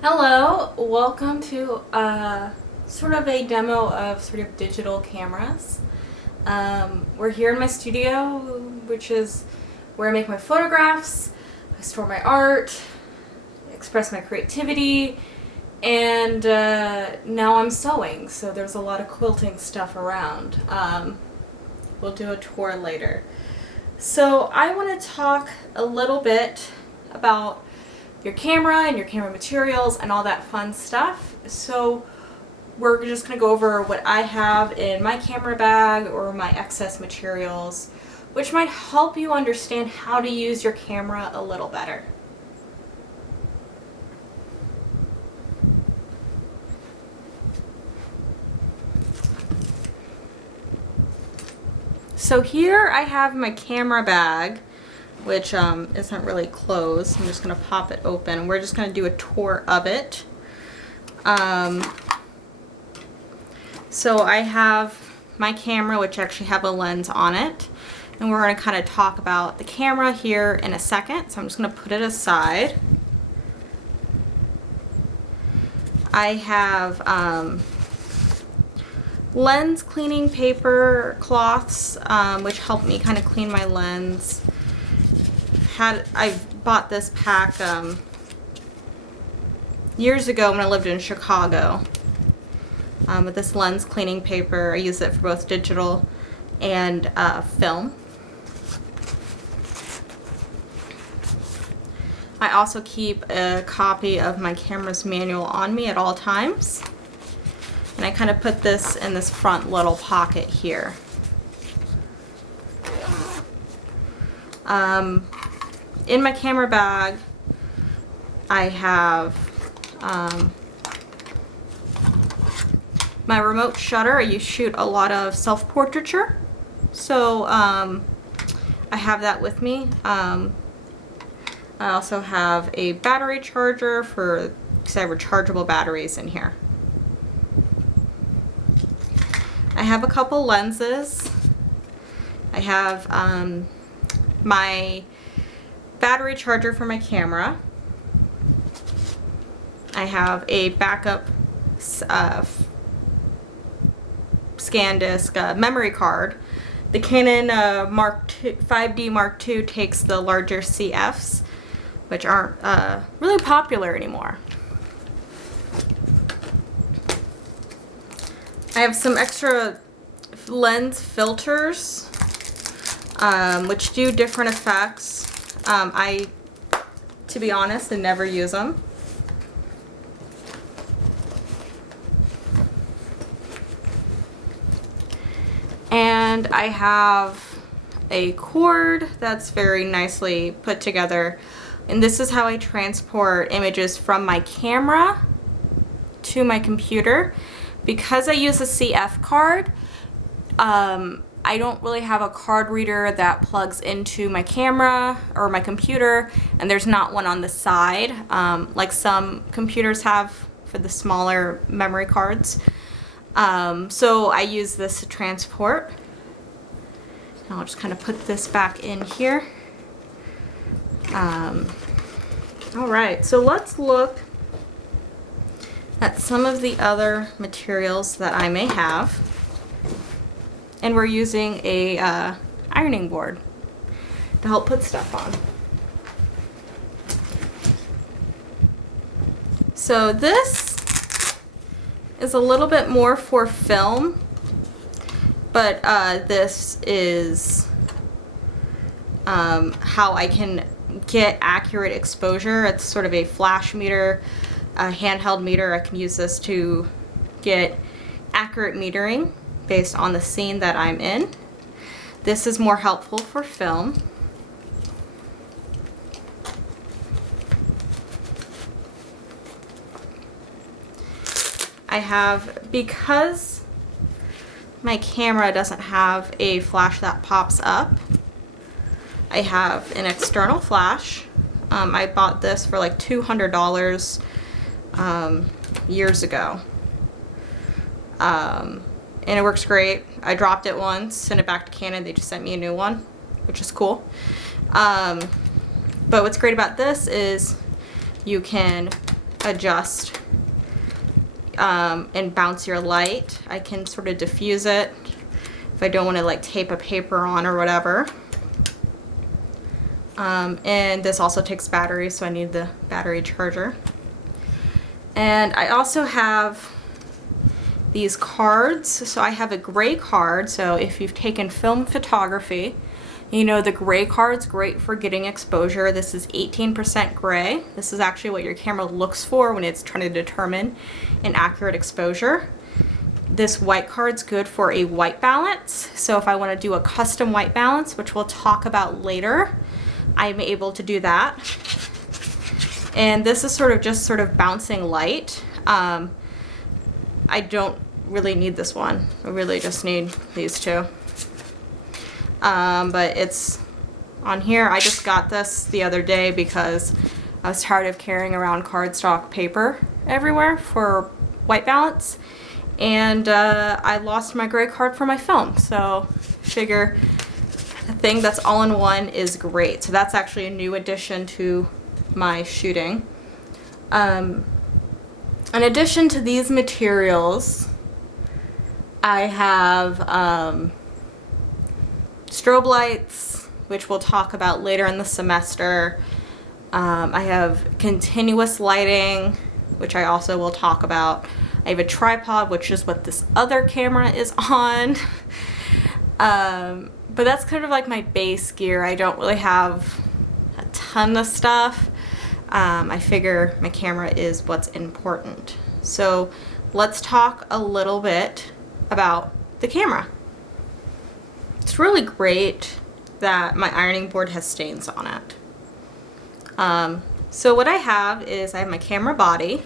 Hello, welcome to sort of a demo of sort of digital cameras. We're here in my studio, which is where I make my photographs, I store my art, express my creativity, and now I'm sewing, so there's a lot of quilting stuff around. We'll do a tour later. So I want to talk a little bit about your camera and your camera materials and all that fun stuff. So we're just going to go over what I have in my camera bag or my excess materials, which might help you understand how to use your camera a little better. So here I have my camera bag, which isn't really closed. I'm just going to pop it open. We're just going to do a tour of it. So I have my camera, which actually have a lens on it. And we're going to kind of talk about the camera here in a second. So I'm just going to put it aside. I have lens cleaning paper cloths, which help me kind of clean my lens. I bought this pack years ago when I lived in Chicago. With this lens cleaning paper, I use it for both digital and film. I also keep a copy of my camera's manual on me at all times. And I kind of put this in this front little pocket here. In my camera bag, I have my remote shutter. I shoot a lot of self-portraiture, so I have that with me. I also have a battery charger because I have rechargeable batteries in here. I have a couple lenses. I have my battery charger for my camera. I have a backup scan disk memory card. The Canon 5D Mark II takes the larger CFs, which aren't really popular anymore. I have some extra lens filters, which do different effects. To be honest, I never use them. And I have a cord that's very nicely put together. And this is how I transport images from my camera to my computer. Because I use a CF card, I don't really have a card reader that plugs into my camera or my computer, and there's not one on the side like some computers have for the smaller memory cards. So I use this to transport. I'll just kind of put this back in here. Alright, so let's look at some of the other materials that I may have. And we're using a ironing board to help put stuff on. So this is a little bit more for film, but this is how I can get accurate exposure. It's sort of a flash meter, a handheld meter. I can use this to get accurate metering based on the scene that I'm in. This is more helpful for film. I have, because my camera doesn't have a flash that pops up, I have an external flash. I bought this for like $200 years ago. And it works great. I dropped it once, sent it back to Canon, they just sent me a new one, which is cool. But what's great about this is you can adjust and bounce your light. I can sort of diffuse it if I don't want to like tape a paper on or whatever. And this also takes battery, so I need the battery charger. And I also have these cards. So I have a gray card, so if you've taken film photography, you know the gray card's great for getting exposure. This is 18% gray. This is actually what your camera looks for when it's trying to determine an accurate exposure. This white card's good for a white balance. So if I want to do a custom white balance, which we'll talk about later, I'm able to do that. And this is just bouncing light. I don't really need this one. I really just need these two. But it's on here. I just got this the other day because I was tired of carrying around cardstock paper everywhere for white balance, and I lost my gray card for my film, so figure a thing that's all in one is great. So that's actually a new addition to my shooting. In addition to these materials, I have strobe lights, which we'll talk about later in the semester. I have continuous lighting, which I also will talk about. I have a tripod, which is what this other camera is on. But that's kind of like my base gear. I don't really have a ton of stuff. I figure my camera is what's important. So let's talk a little bit about the camera. It's really great that my ironing board has stains on it. So what I have is I have my camera body,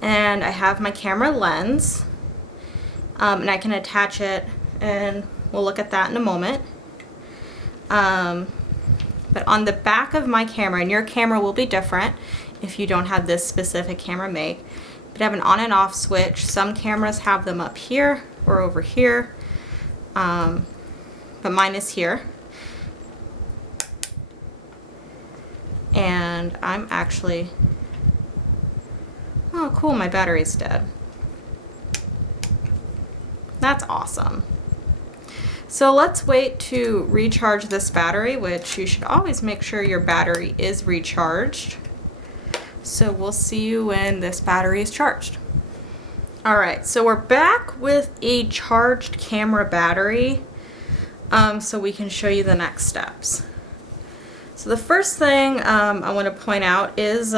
and I have my camera lens, and I can attach it, and we'll look at that in a moment. But on the back of my camera, and your camera will be different if you don't have this specific camera make, but I have an on and off switch. Some cameras have them up here or over here. But mine is here. And I'm actually, oh cool, my battery's dead. That's awesome. So let's wait to recharge this battery, which you should always make sure your battery is recharged. So we'll see you when this battery is charged. All right, so we're back with a charged camera battery. So we can show you the next steps. So the first thing I want to point out is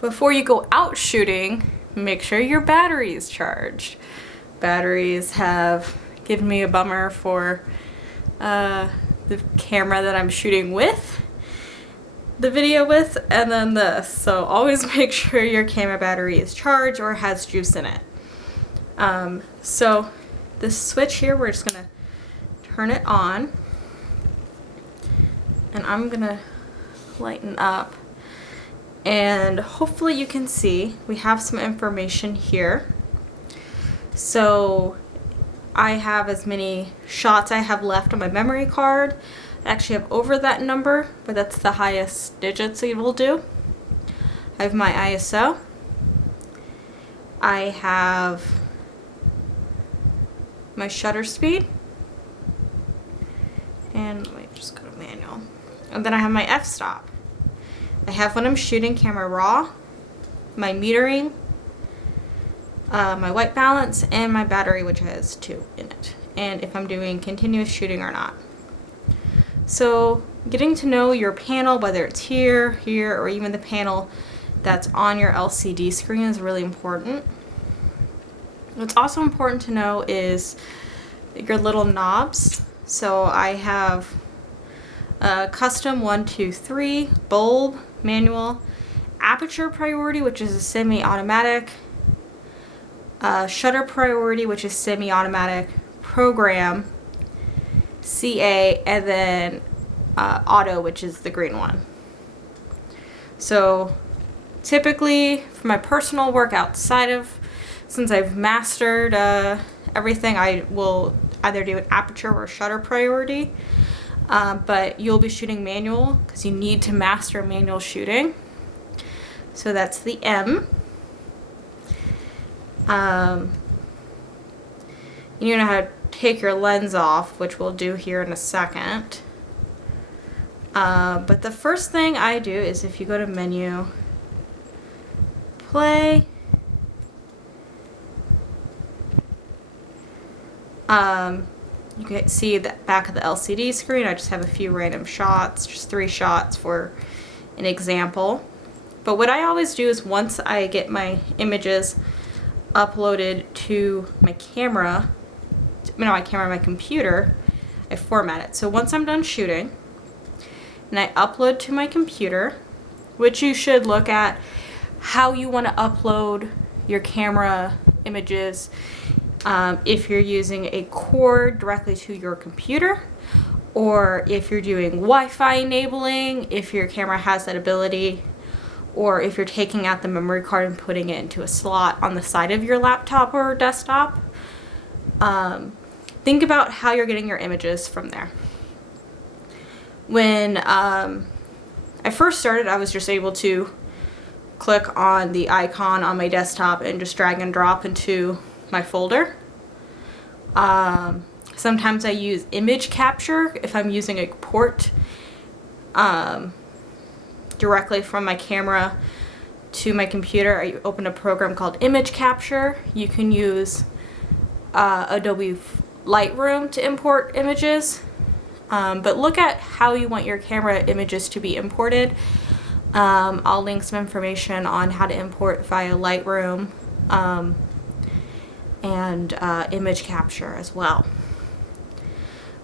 before you go out shooting, make sure your battery is charged. Batteries have given me a bummer for the camera that I'm shooting with, the video with, and then this. So always make sure your camera battery is charged or has juice in it. So this switch here, we're just gonna turn it on, and I'm gonna lighten up, and hopefully you can see we have some information here. So I have as many shots I have left on my memory card. I actually have over that number, but that's the highest digits it will do. I have my ISO. I have my shutter speed. And let me just go to manual. And then I have my f-stop. I have when I'm shooting camera raw, my metering, my white balance, and my battery, which has 2 in it, and if I'm doing continuous shooting or not. So getting to know your panel, whether it's here, here, or even the panel that's on your LCD screen, is really important. What's also important to know is your little knobs. So I have a custom 1, 2, 3, bulb, manual, aperture priority, which is a semi-automatic, shutter priority, which is semi-automatic, program, CA, and then auto, which is the green one. So typically for my personal work outside of, since I've mastered everything, I will either do an aperture or shutter priority, but you'll be shooting manual because you need to master manual shooting. So that's the M. You know how to take your lens off, which we'll do here in a second. But the first thing I do is if you go to menu, play, you can see the back of the LCD screen. I just have a few random shots, just 3 shots for an example. But what I always do is once I get my images uploaded to my camera, my computer, I format it. So once I'm done shooting and I upload to my computer, which you should look at how you want to upload your camera images, if you're using a cord directly to your computer, or if you're doing Wi-Fi enabling, if your camera has that ability, or if you're taking out the memory card and putting it into a slot on the side of your laptop or desktop. Think about how you're getting your images from there. When I first started, I was just able to click on the icon on my desktop and just drag and drop into my folder. Sometimes I use image capture if I'm using a port directly from my camera to my computer. I open a program called image capture. You can use Adobe Lightroom to import images, but look at how you want your camera images to be imported. I'll link some information on how to import via Lightroom and image capture as well.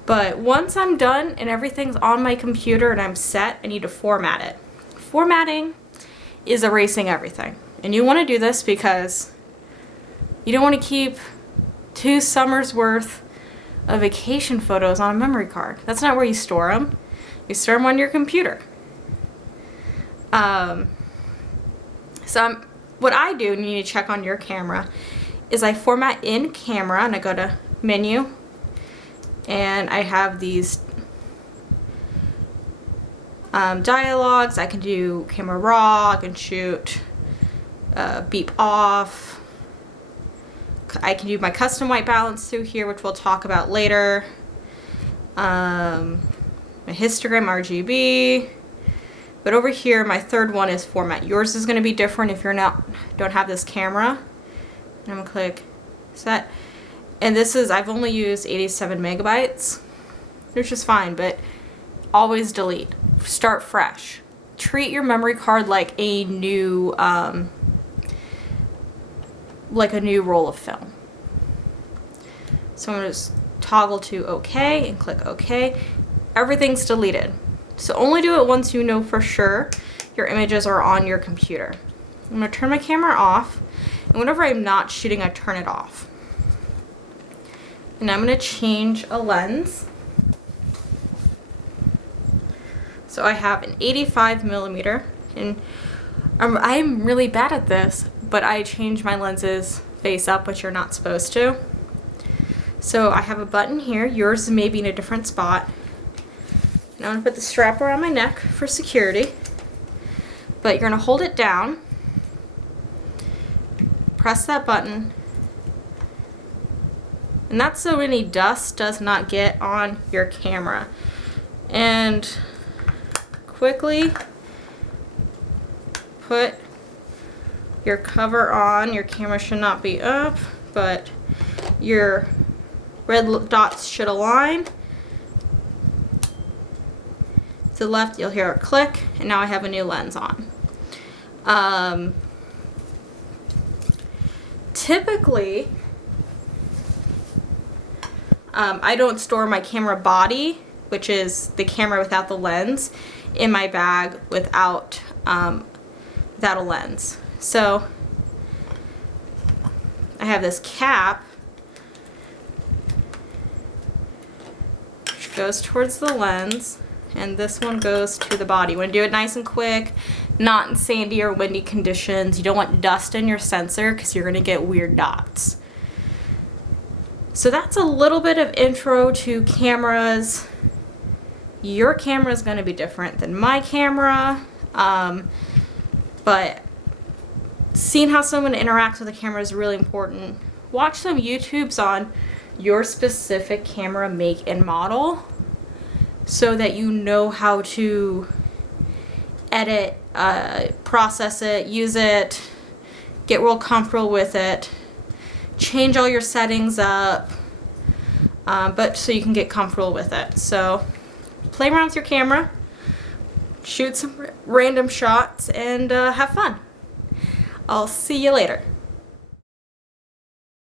But once I'm done and everything's on my computer and I'm set, I need to format it. Formatting is erasing everything. And you want to do this because you don't want to keep 2 summers worth of vacation photos on a memory card. That's not where you store them. You store them on your computer. What I do, and you need to check on your camera, is I format in camera and I go to menu and I have these dialogues. I can do camera raw, I can shoot beep off. I can do my custom white balance through here, which we'll talk about later. My histogram RGB. But over here, my third one is format. Yours is going to be different if you're don't have this camera. And I'm going to click set. And this is, I've only used 87 megabytes, which is fine, but always delete. Start fresh. Treat your memory card like a new roll of film. So I'm going to just toggle to OK and click OK. Everything's deleted. So only do it once you know for sure your images are on your computer. I'm going to turn my camera off, and whenever I'm not shooting, I turn it off. And I'm going to change a lens. So I have an 85 millimeter, and I'm really bad at this, but I change my lenses face up, which you're not supposed to. So I have a button here. Yours may be in a different spot. Now I'm going to put the strap around my neck for security, but you're going to hold it down, press that button, and that's so any dust does not get on your camera. And quickly put your cover on. Your camera should not be up, but your red dots should align. To the left, you'll hear a click, and now I have a new lens on. Typically, I don't store my camera body, which is the camera without the lens, in my bag without a lens. So I have this cap which goes towards the lens, and this one goes to the body. You want to do it nice and quick, not in sandy or windy conditions. You don't want dust in your sensor because you're going to get weird dots. So that's a little bit of intro to cameras. Your camera is going to be different than my camera, but seeing how someone interacts with the camera is really important. Watch some YouTubes on your specific camera make and model so that you know how to edit, process it, use it, get real comfortable with it, change all your settings up, but so you can get comfortable with it. So play around with your camera, shoot some random shots, and have fun. I'll see you later.